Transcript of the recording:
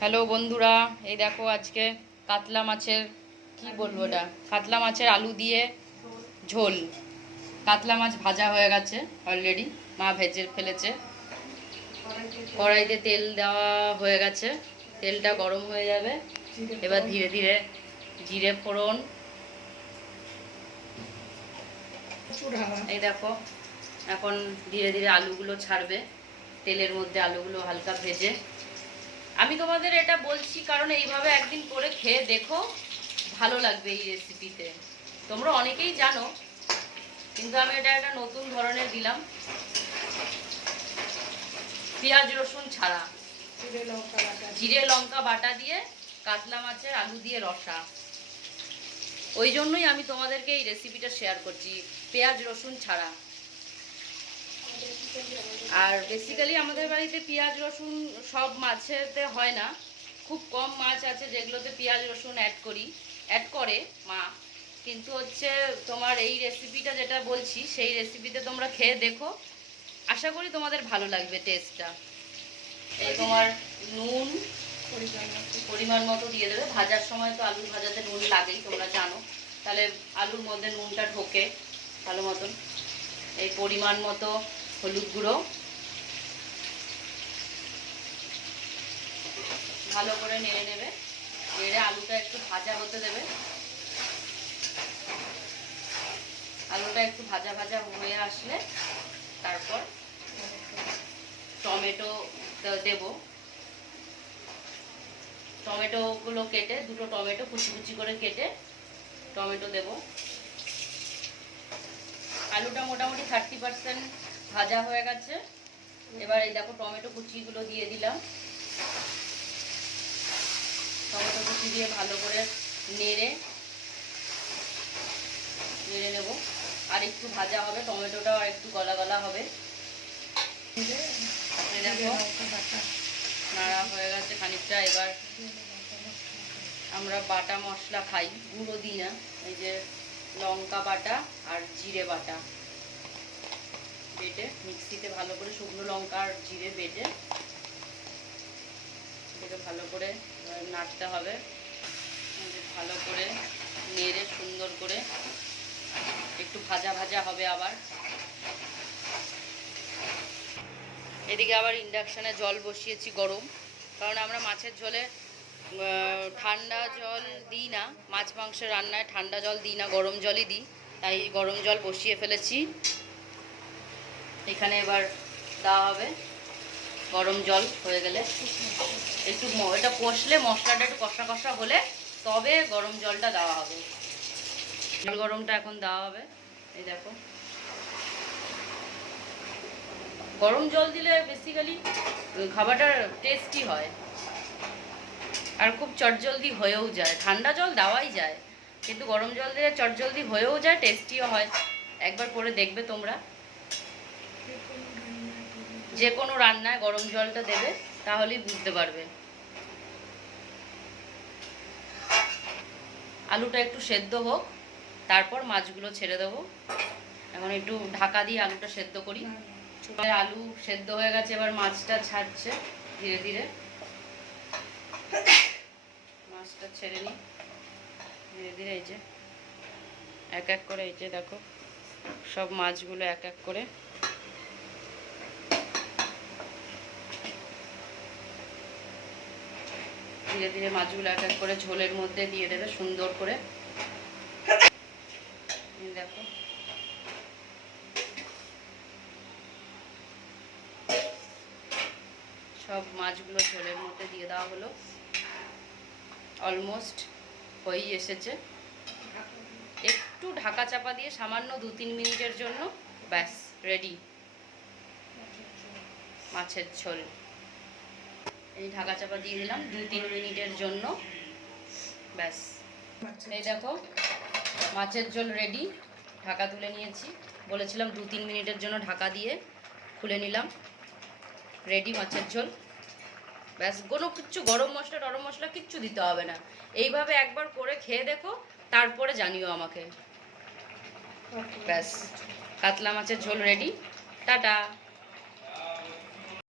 Hello বন্ধুরা, এই দেখো আজকে কাতলা মাছের কি বলবো, এটা কাতলা মাছের আলু দিয়ে ঝোল। কাতলা মাছ ভাজা হয়ে গেছে অলরেডি, মা ভেজে ফেলেছে। কড়াইতে তেল দেওয়া হয়ে গেছে, তেলটা গরম হয়ে যাবে। এবার ধীরে ধীরে জিরে ফোড়ন, এই দেখো এখন ধীরে ধীরে আলুগুলো ছাড়বে তেলের মধ্যে। আলুগুলো হালকা ভেজে, আমি তোমাদের এটা বলছি কারণ এইভাবে একদিন করে খেয়ে দেখো, ভালো লাগবে এই রেসিপিতে। তোমরা অনেকেই জানো, কিন্তু আমি এটা একটা নতুন ধরনের দিলাম, পেঁয়াজ রসুন ছাড়া, জিরে লঙ্কা বাটা দিয়ে কাতলা মাছের আলু দিয়ে রসা। ওই জন্যই আমি তোমাদেরকে এই রেসিপিটা শেয়ার করছি, পেঁয়াজ রসুন ছাড়া। আর বেসিক্যালি আমাদের বাড়িতে পেঁয়াজ রসুন সব মাছেতে হয় না, খুব কম মাছ আছে যেগুলোতে পেঁয়াজ রসুন অ্যাড করে মা। কিন্তু হচ্ছে তোমার এই রেসিপিটা যেটা বলছি, সেই রেসিপিতে তোমরা খেয়ে দেখো, আশা করি তোমাদের ভালো লাগবে টেস্টটা। এই তোমার নুন পরিমাণ মতো দিয়ে দেবে। ভাজার সময় তো আলু ভাজাতে নুন লাগেই, তোমরা জানো, তাহলে আলুর মধ্যে নুনটা ঢোকে ভালো মতন। এই পরিমাণ মতো হলুদ গুঁড়ো, ভালো করে নেড়ে নেবে। নেড়ে আলুটা একটু ভাজা হতে দেবে। আলুটা একটু ভাজা ভাজা হয়ে আসলে তারপর টমেটো দেব। টমেটোগুলো কেটে, দুটো টমেটো কুচি কুচি করে কেটে টমেটো দেব। আলুটা মোটামুটি 30% ভাজা হয়ে গেছে। এবার এই দেখো টমেটো কুচিগুলো দিয়ে দিলাম। টমেটো কুচি দিয়ে ভালো করে নেড়ে নেব। আর একটু ভাজা হবে, টমেটোটাও আর একটু গলা গলা হবে। দেখো নাড়া হয়ে গেছে খানিকটা। এবার আমরা বাটা মশলা খাই, গুঁড়ো দিই না। এই যে লঙ্কা বাটা আর জিরে বাটা বেটে মিক্সিতে ভালো করে, শুকনো লঙ্কা আর জিরে বেটে এটাকে ভালো করে নাড়তে হবে। ভালো করে নেড়ে সুন্দর করে একটু ভাজা ভাজা হবে। আবার এদিকে আবার ইন্ডাকশানে জল বসিয়েছি গরম, কারণ আমরা মাছের ঝোলে ঠান্ডা জল দিই না, মাছ মাংস রান্নায় ঠান্ডা জল দিই না, গরম জলই দিই। তাই গরম জল বসিয়ে ফেলেছি। এখানে এবার দেওয়া হবে গরম জল। হয়ে গেলে একটু এটা কষলে, মশলাটা একটু কষা কষা হলে তবে গরম জলটা দেওয়া হবে। জল গরমটা এখন দেওয়া হবে। এই দেখো গরম জল দিলে বেসিক্যালি খাবারটা টেস্টি হয় আর খুব চটজলদি হয়েও যায়। ঠান্ডা জল দেওয়াই যায়, কিন্তু গরম জল দিলে চটজলদি হয়েও যায়, টেস্টিও হয়। একবার করে দেখবে তোমরা, যে কোনো রান্নায় গরম জলটা দেবে, তাহলেই বুঝতে পারবে। আলুটা একটু সেদ্ধ হোক, তারপর মাছগুলো ছেড়ে দেবো। এখন একটু ঢাকা দিয়ে আলুটা সেদ্ধ করি। আলু সেদ্ধ হয়ে গেছে, এবার মাছটা ছাড়ছে ধীরে ধীরে। মাছটা ছেড়ে নিই ধীরে ধীরে। এই যে এক এক করে, এই যে দেখো সব মাছগুলো এক এক করে ধীরে ধীরে মাছগুলো এক এক করে ঝোলের মধ্যে দিয়ে দেবে সুন্দর করে। দেখো সব মাছগুলো ঝোলের মধ্যে দিয়ে দেওয়া হলো। অলমোস্ট হয়েই এসেছে। একটু ঢাকা চাপা দিয়ে সামান্য 2-3 মিনিটের জন্য, ব্যাস রেডি মাছের ঝোল। এই ঢাকা চাপা দিয়ে দিলাম 2-3 মিনিটের জন্য, ব্যাস। এই দেখো মাছের ঝোল রেডি। ঢাকা তুলে নিয়েছি, বলেছিলাম 2-3 মিনিটের জন্য ঢাকা দিয়ে খুলে নিলাম। রেডি মাছের ঝোল, ব্যাস। কোনো কিচ্ছু গরম মশলা টরম মশলা কিচ্ছু দিতে হবে না। এইভাবে একবার করে খেয়ে দেখো, তারপরে জানিও আমাকে। ব্যাস কাতলা মাছের ঝোল রেডি। টাটা।